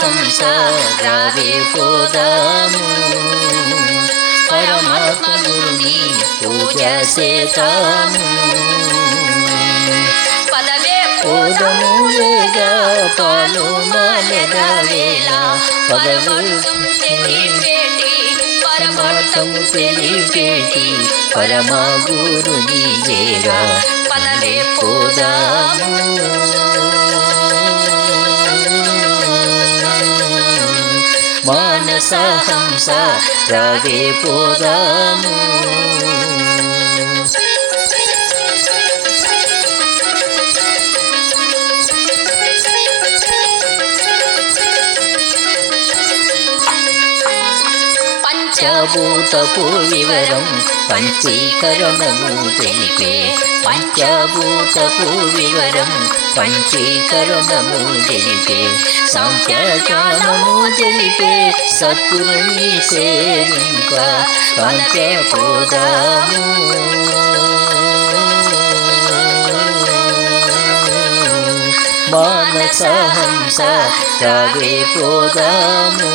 హంస రావే పోదాము పరమాత్మ గురుని పూజ చేతాము. పోదము వేగా పాలు మాలెద వేళ పదవృత్తము తెలిపేటి పరమా గురుని చేరా పదవే పోదాము. మానస హంస రావే పోదాము పంచభూతపు వివరం పంచీకరణము తెలిపే పంచభూతపు వివరం పంచీకరణము తెలిపే సాంఖ్యజ్ఞానము తెలిపే సద్గురుని సేవింప పంచపోదాము. మానస హంస రావే పోదాము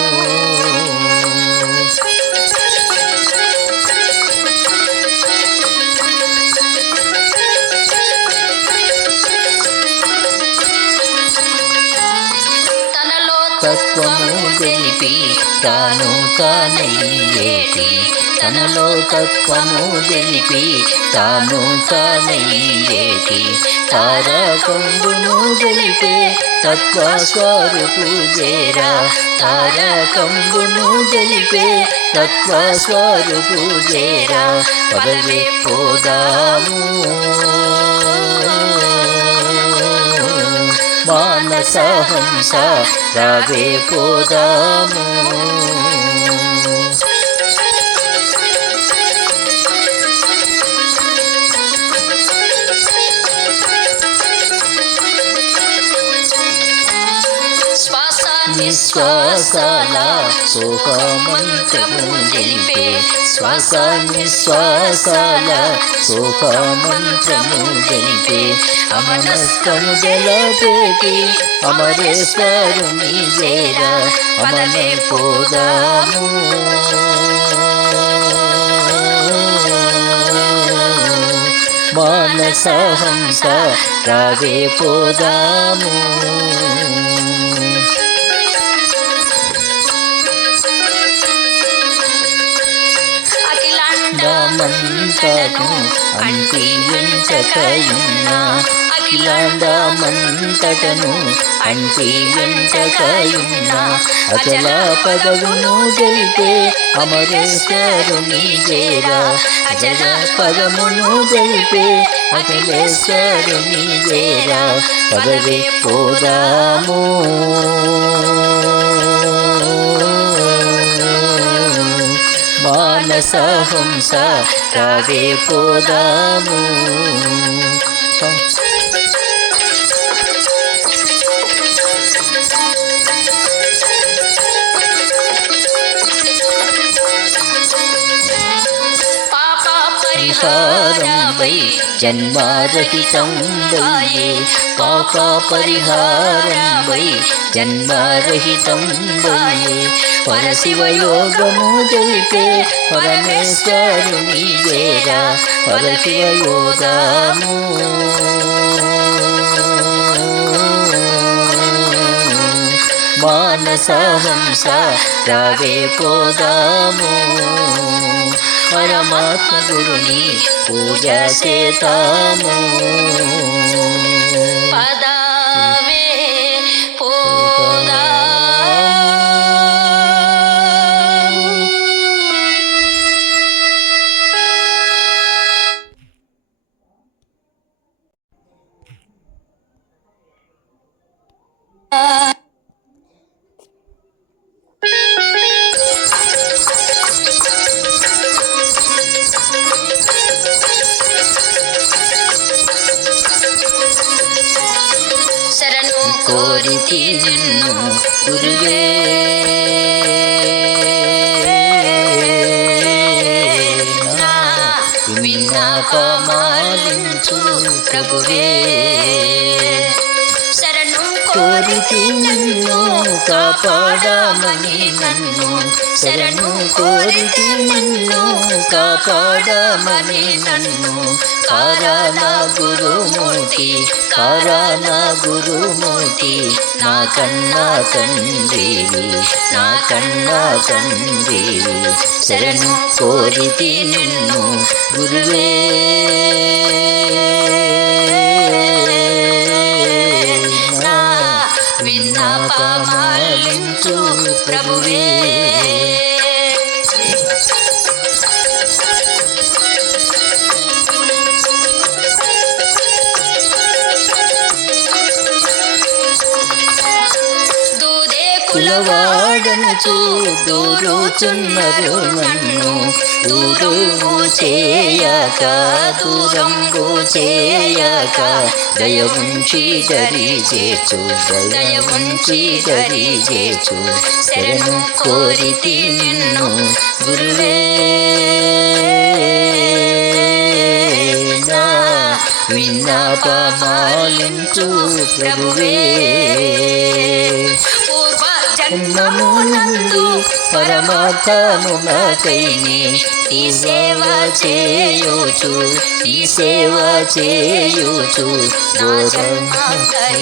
తత్వము తెలిపి తాను తానయ్యేటి తనలో తత్వము తెలిపి తాను తానయ్యేటి తారకంబును తెలిపే తత్వస్వరూపు చేరా తారకంబును తెలిపే తత్వస్వరూపు చేరా పదవే పోదాము. మానస హంస రావే పోదాము నిశ్వాసాల సోహమంత్రము తెలిపే శ్వాస నిశ్వాసాల సోహమంత్రము తెలిపే అమనస్కము జలపేటి అమరేశ్వరుని చేరా అమనే పోదాము. మానస హంస రావే పోదాము మంటను అంటి వెంటకయున్నా అఖిలాండమంతటను అంటి వెంటకయున్నా అచల పదవును తెలిపే అమరేశ్వరుని చేరా అచల పదమును తెలిపే అఖిలేశ్వరుని చేరా పదవే పోదాము. మానస హంస రావే పోదాము పరిహారం వై జన్మరహితం వై పాప పరిహారం వై జన్మరహితం వై పరశివయోగము తెలిపే పరమేశ్వరుని చేరా పరశివయోగము. మానస హంస రావే పోదాము పరమాత్మ గురుని పూజ చేతాము. పదవే పోదాము. కోరితి నిన్ను గురువే నా విన్నపమాలించు ప్రభువే కోరితి నిన్ను కాపాడమని నన్ను శరణు కోరితి నిన్ను కాపాడమని నన్ను కారణ గురుమూర్తి కారణ గురుమూర్తి నా కన్నా తండ్రివి నా కన్నా తండ్రివి శరణు కోరితి నిన్ను గురువే విన్నపమాలించు ప్రభువే కులవాడనుచు దూరుచున్నరు నన్ను దూరము చేయక దూరంబు చేయక దయవుంచి దరి చేర్చు దయవుంచి దరి చేర్చు శరణు కోరితి నిన్ను గురువే నా విన్నపమాలించు ప్రభువే జన్మమునందు పరమార్థమునకైని ఈ సేవ చేయుచు ఈ సేవ చేయుచు దూరమకరించు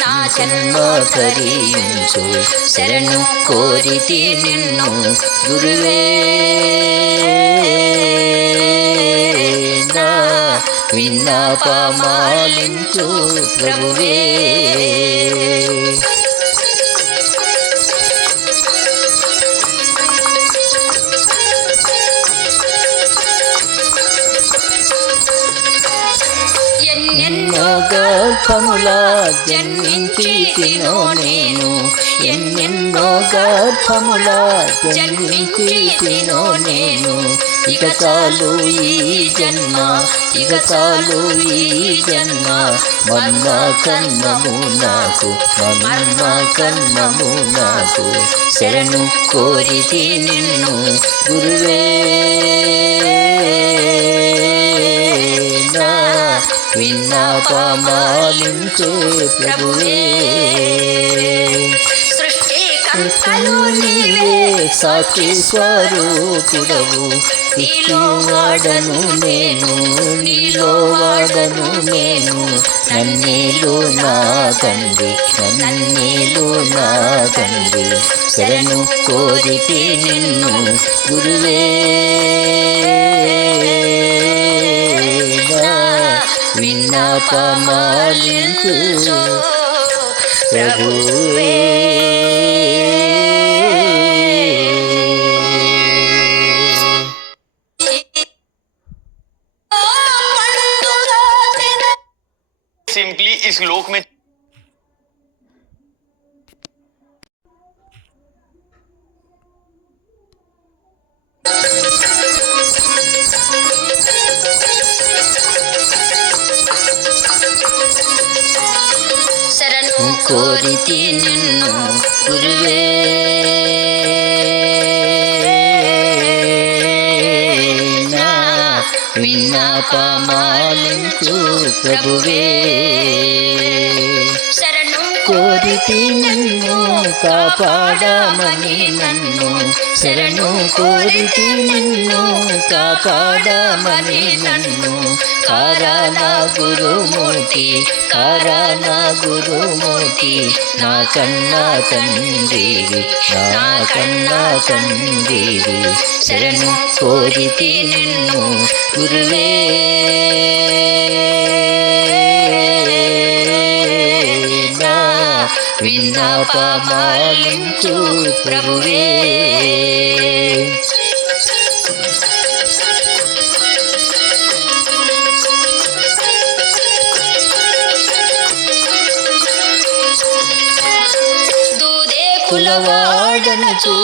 నా జన్మ కరించు శరణు కోరితి నిన్ను గురువే నా విన్నపమాలించు ప్రభువే ఎన్నెన్నో గర్భముల జన్మించి తినో నేను ఎన్నెన్నో గర్భముల జన్మించి తినో నేను ఇక చాలు ఈ జన్మ ఇక చాలు ఈ జన్మ మన్న కన్నము నాకు మన్న కన్నము నాకు శరణు కోరితి నిన్ను గురువే నా విన్నపమాలించు ప్రభువే సృష్టికర్తలు నీవే సాక్షి స్వరూపుడవు నీలో వాడను నేను నీలో వాడను నేను నన్నేలు నా తండ్రి నన్నేలు నా తండ్రి శరణు కోరితి నిన్ను గురువే విన్నపమాలించు ప్రభువే सिंपली इस लोक में శరణు కోరితి నిన్ను గురువే నా విన్నపమాలించు ప్రభువే కోరితి నిన్ను కాపాడమని నన్ను శరణు కోరితి నిన్ను కాపాడమని నన్ను కారణ గురుమూర్తి కారణ గురుమూర్తి నా కన్నా తండ్రివి నా కన్నా తండ్రివి శరణు కోరితి నిన్ను గురువే నా విన్నపమాలించు ప్రభువే కులవాడనచు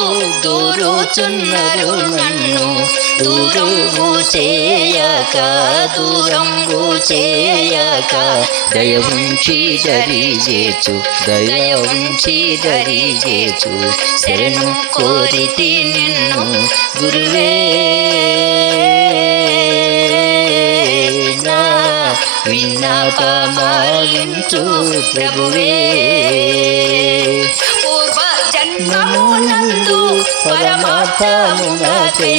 దూరుచున్నరు నన్ను దూరువు చేయక దూరంబు చేయక దయ ఉంచి దరిజేచు దయ ఉంచి దరిజేచు శరణు కోరితి నిన్ను గురువే నా విన్నపమాలించు ప్రభువే పూర్వజన్మమునందు పరమార్థమునకై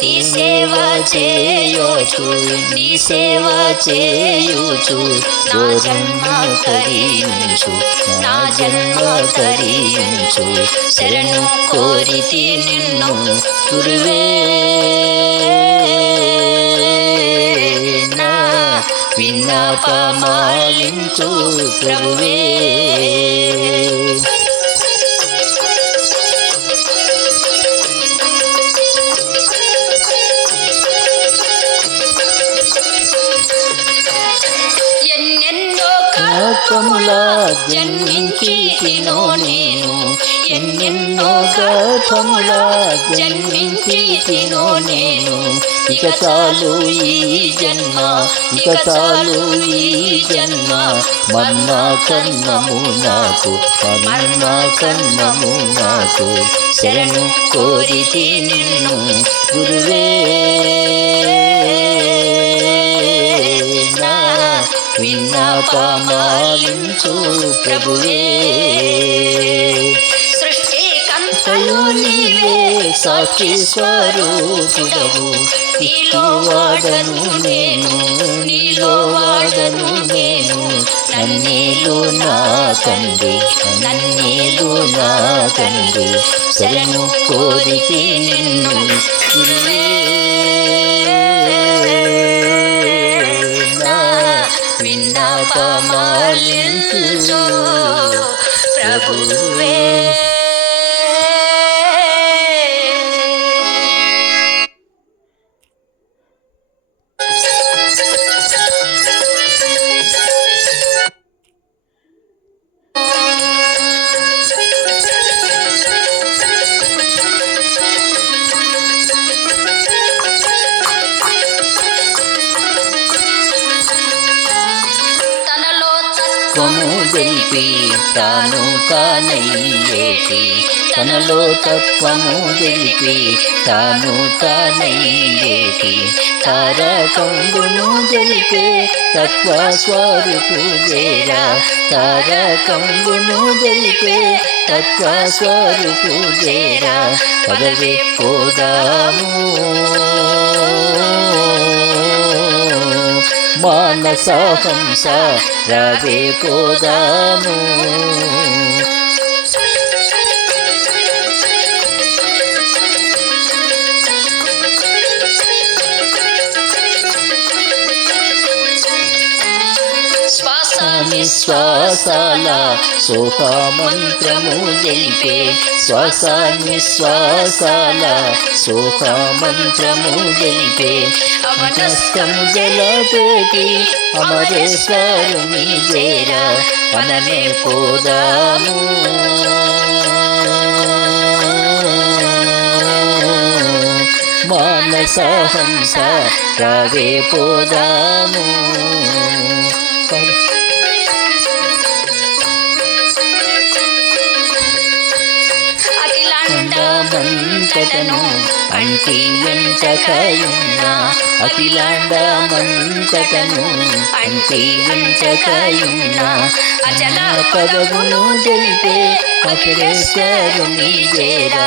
నీ సేవ చేయొచ్చు నీ సేవ చేయుచు నా జన్మ కరించు నా జన్మ కరించు శరణు కోరితి నిన్ను గురువే నా విన్నపమాలించు ప్రభువే గర్భములా జన్మించి తినో నేను ఎన్నెన్నో గర్భములా జన్మించి తినో నేను ఇక చాలు ఈ జన్మ ఇక చాలు ఈ జన్మ మన్న కన్నము నాకు మన్న కన్నము నాకు శరణు కోరితి నిన్ను గురువే విన్నపమాలించు ప్రభువే సృష్టికంతయు నీవే సాక్షి స్వరూపుడవు నీలో వాడను నేను నీలో వాడను నేను నన్నేలు నా తండ్రి నన్నేలు నా తండ్రి శరణు కోరితి నిన్ను గురువే విన్నపమాలించు ప్రభువే తత్వము తెలిపి తాను తానయ్యేటి తనలో తత్వము తెలిపి తాను తానయ్యేటి తారకంబును తెలిపే తత్వ స్వరూపు చేరా తారకంబును తెలిపే తత్వ స్వరూపు చేరా పదవే పోదాము మానసహంస రావే పోదాము నిశ్వాసాల సోహమంత్రము తెలిపే శ్వాస నిశ్వాసాల సోహమంత్రము తెలిపే అమనస్కము జలపేటి అమరేశ్వరుని చేరా మనమే పోదాము మానసహంస రావే పోదాము అఖిలాండమంతటను అంటి వెంటకయున్నా అఖిలాండమంతటను అంటి వెంటకయున్నా అచల పదవును తెలిపే అఖిలేశ్వరుని చేరా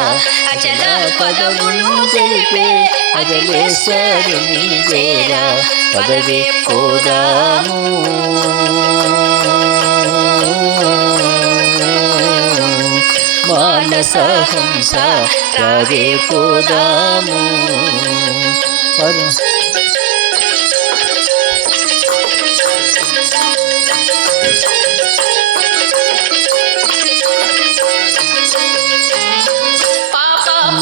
అచల పదవును తెలిపే అఖిలేశ్వరుని చేరా పదవి పోదాము మానసహంస రావే పోదాము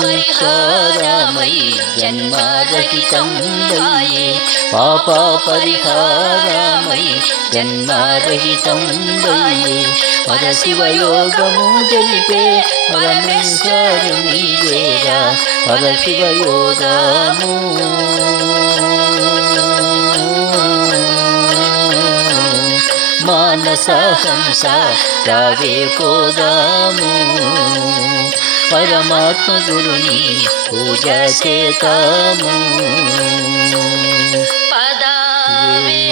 పరిహారమై జన్మరహితం వయ్యే పాప పరిహారమై జన్మరహితం వయ్యే పరశివయోగము తెలిపే పరమేశ్వరుని వేరా పరశివయోగము మానస హంస రావే పోదాము పరమాత్మ గురుని పూజ చేతాము పదావే